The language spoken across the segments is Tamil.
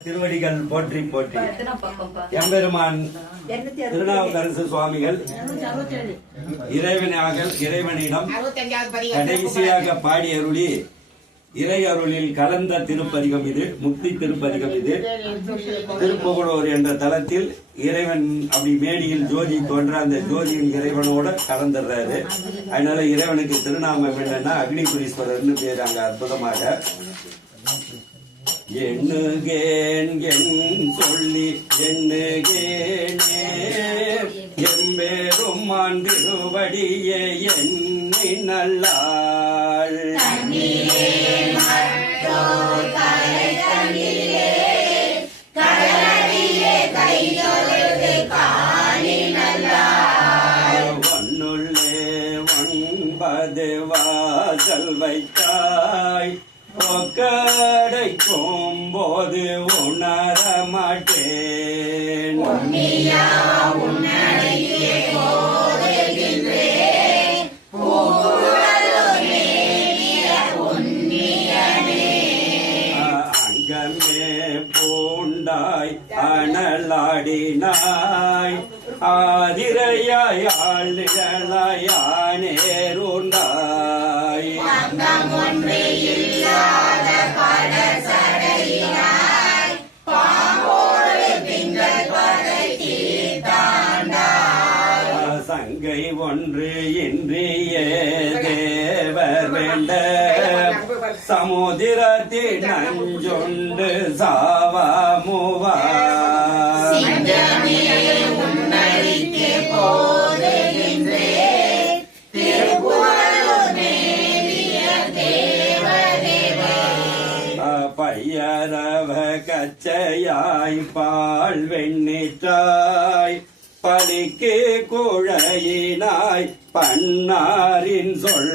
திருவடிகள் போற்றி போற்றி. எம்பெருமான் திருநாவுக்கரசு சுவாமிகள் இறைவனாக இறைவனிடம் கடைசியாக பாடி அருளி இறை அருளில் கலந்த திருப்பதிகம் இது முக்தி திருப்பதிகம் இது. திருப்புகழூர் என்ற தலத்தில் இறைவன் அப்படி மேடியில் ஜோதி தோன்ற அந்த ஜோதியின் இறைவனோட கலந்துடுறாரு அதனால இறைவனுக்கு திருநாமம் என்னன்னா அக்னிபுரீஸ்வரர்னு பேர் அங்க அற்புதமாக. எண்ணுகேன் என் சொல்லி எண்ணுகேனே. எம்பேரும் திருவடியே எண்ணி நல்லாள். ஒன்னுள்ளே ஒன்பது வாசல் வைத்தாய். ஒக்கடை போது உணர மாட்டேன் அங்கமே பூண்டாய் அனலாடினாய். ஆதிரையாய் ஆளுகளாய் ஆனேருந்தாய் சங்கை ஒன்று இன்றிய தேவர் வேண்ட சமுதிரத்தில் நஞ்சுண்டு சாவாமுவா. பையரவ கச்சையாய் பால் வெண்ணிற்றாய். பலிக்கு குழையினாய் பன்னாரின் சொல்.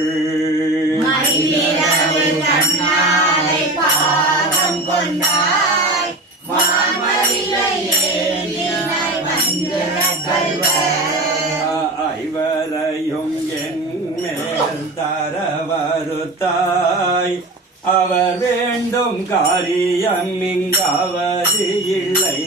ஐவரையும் என் மேல் தர வருத்தாய். அவர் வேண்டும் காரியம் இங்காவது இல்லை.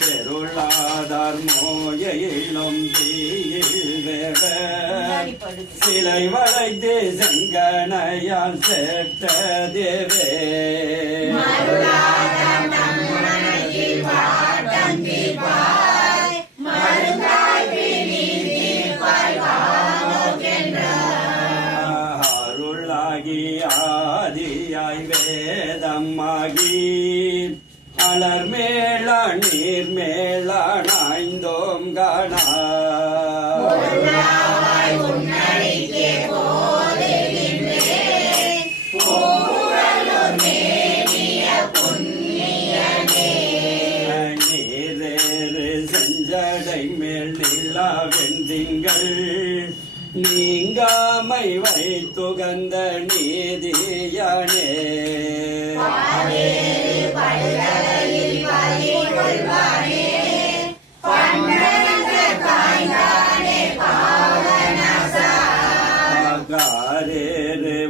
தெருளாதார் மோயிலும் சிலை வளைத்து செங்கனையால் சேர்த்த தேவே. வேதமாகி அலர் மேள நீர் மேள நாய்ந்தோம் காணா. செஞ்சடை மேல் நிலாவெந்திங்கள் நீங்காமை வைத்துகந்த நீதியானே.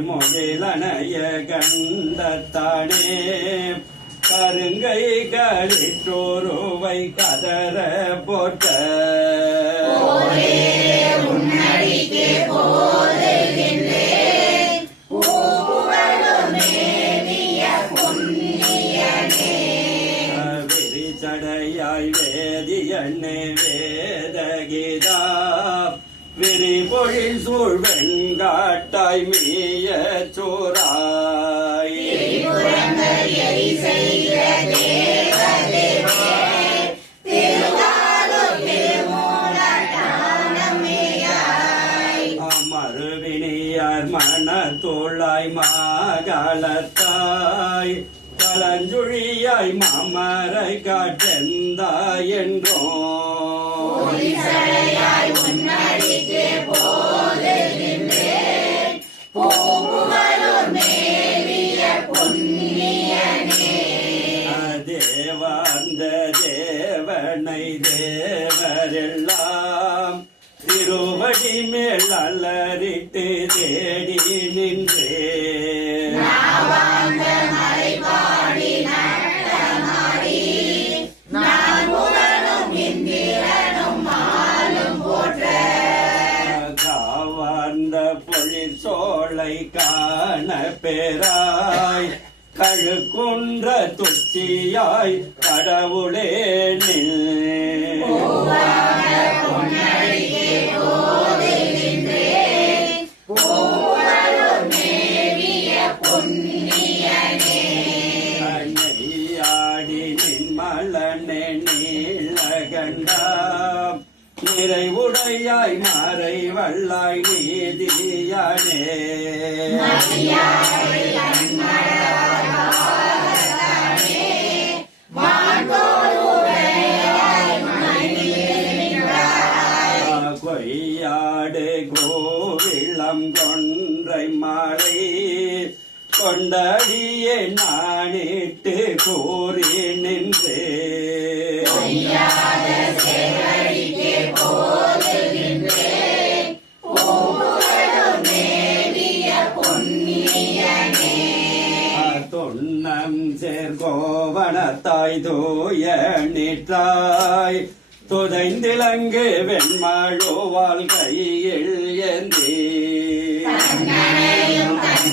முகிலனைய கண்டத்தானே கருங்கை களிற்றோருவை கதற போட்ட விரிபொழில் சூழ் வெண்காட்டாய் மீய சூராய். மறுவினியார் மனத்தோளாய் மாகாலத்தாய் கலஞ்சுழியாய் மாமரை காட்டெந்தாய் என்றோ. தேவார்ந்த தேவரெல்லாம் திருவடி மேல் அலறிட்டு தேடி நின்றே. காவார்ந்த பொழில் சோலை காண பெறாய். கழுக்குன்ற துச்சியாய் கடவுளே நில் கண்ணையாடி நின்மலனே நீலகண்டாம். நிறைவுடையாய் மறை வல்லாய் நீதியானே. கொன்றை மாலை கொண்டடியே நானிட்டு கூறி நின்றே. தொன்னம் சேர்கோவனத்தாய் தூய நிற்றாய். துதைந்திலங்கு வெண்மாழோ வாழ்கையில் எந்தே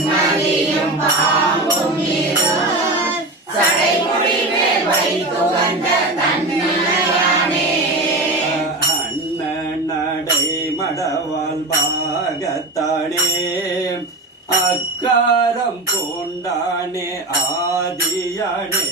வெண்மாழுவால் கையில் ஏந்தி அண்ணன் நடை மடவால் பாகத்தானே அக்காரம் பூண்டானே ஆதியானே